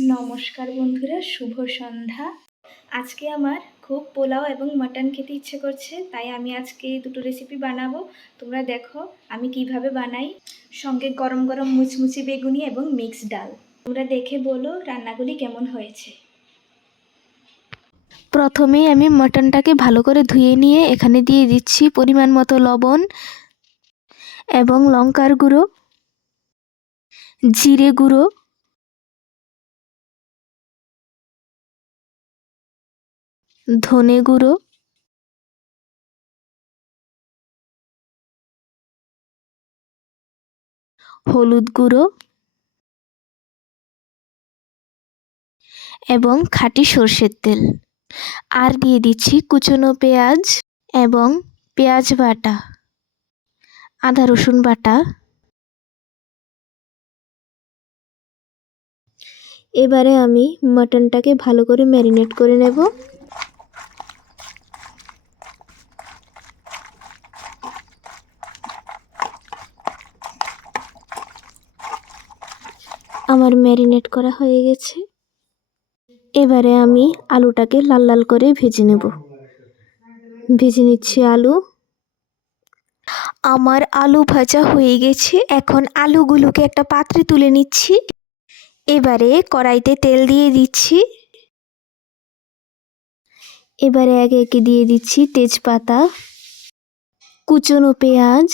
নমস্কার বন্ধুরা, শুভ সন্ধ্যা। আজকে আমার খুব পোলাও এবং মাটন খেতে ইচ্ছে করছে, তাই আমি আজকে দুটো রেসিপি বানাবো। তোমরা দেখো আমি কীভাবে বানাই। সঙ্গে গরম গরম মুচমুচি বেগুনি এবং মিক্স ডাল। তোমরা দেখে বলো রান্নাগুলি কেমন হয়েছে। প্রথমেই আমি মাটনটাকে ভালো করে ধুয়ে নিয়ে এখানে দিয়ে দিচ্ছি পরিমাণ মতো লবণ এবং লঙ্কার গুঁড়ো, জিরে গুঁড়ো ধনে গুঁড়ো। হলুদ গুঁড়ো। এবং খাঁটি সর্ষের তেল। আর দিয়ে দিচ্ছি কুচনো পেঁয়াজ এবং পেঁয়াজ বাটা। আদা রসুন বাটা। এবারে আমি মাটনটাকে ভালো করে ম্যারিনেট করে নেব। আমার ম্যারিনেট করা হয়ে গেছে। এবারে আমি আলুটাকে লাল লাল করে ভেজে নেব। ভেজে নিচ্ছি আলু। আমার আলু ভাজা হয়ে গেছে। এখন আলুগুলোকে একটা পাত্রে তুলে নিচ্ছি। এবারে কড়াইতে তেল দিয়ে দিচ্ছি। এবারে একে একে দিয়ে দিচ্ছি তেজপাতা, কুচনো পেঁয়াজ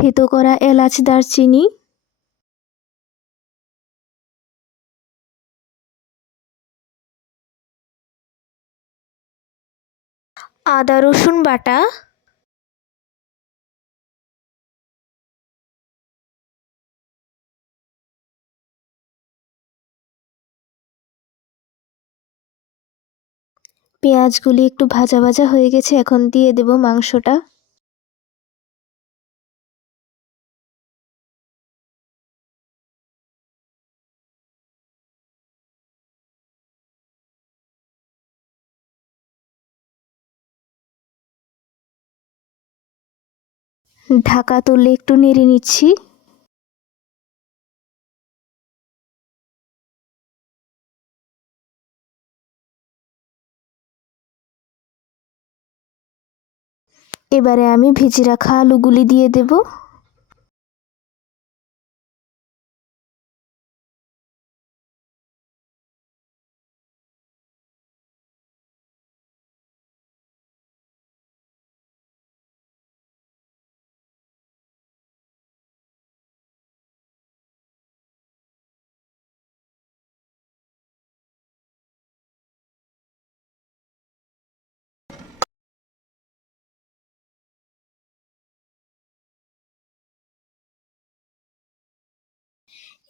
থেতো করা এলাচ দারচিনি আদা, রসুন বাটা। পেঁয়াজগুলি একটু ভাজা ভাজা হয়ে গেছে, এখন দিয়ে দেব মাংসটা। ঢাকা তুলে একটু নেড়ে নিচ্ছি। এবারে আমি ভেজে রাখা আলুগুলি দিয়ে দেব।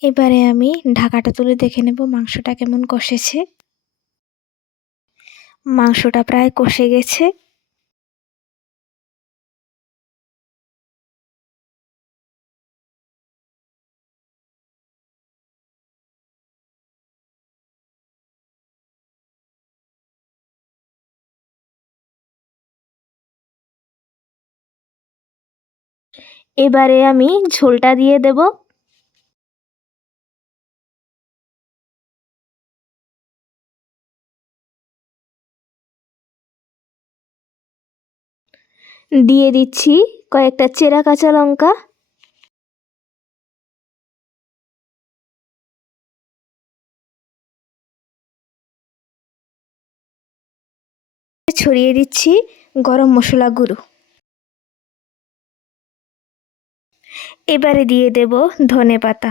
এবারে আমি ঢাকাটা তুলে দেখে নেব মাংসটা কেমন কষেছে। মাংসটা প্রায় কষে গেছে। এবারে আমি ঝোলটা দিয়ে দেব। দিয়ে দিচ্ছি কয়েকটা চেরা কাঁচা লঙ্কা। ছড়িয়ে দিচ্ছি গরম মশলা গুঁড়ো। এবারে দিয়ে দেব ধনে পাতা।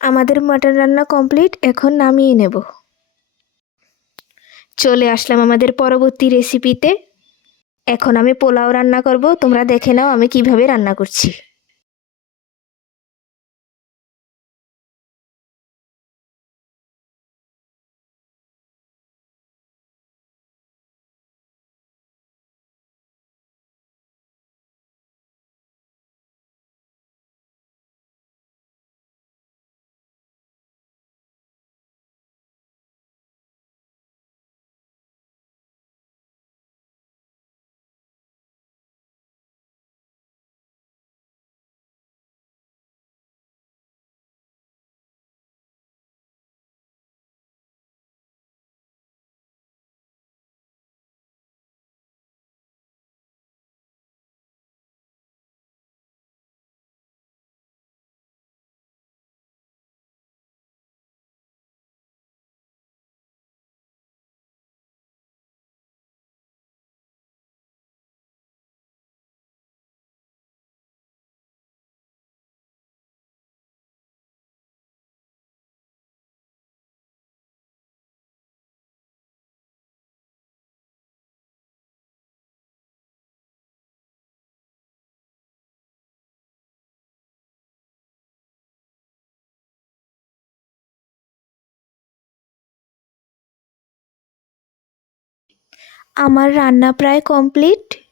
আমাদের মাটন রান্না কমপ্লিট, এখন নামিয়ে নেব। চলে আসলাম আমাদের পরবর্তী রেসিপিতে এখন আমি পোলাও রান্না করব, তোমরা দেখে নাও আমি কীভাবে রান্না করছি। আমার রান্না প্রায় কমপ্লিট।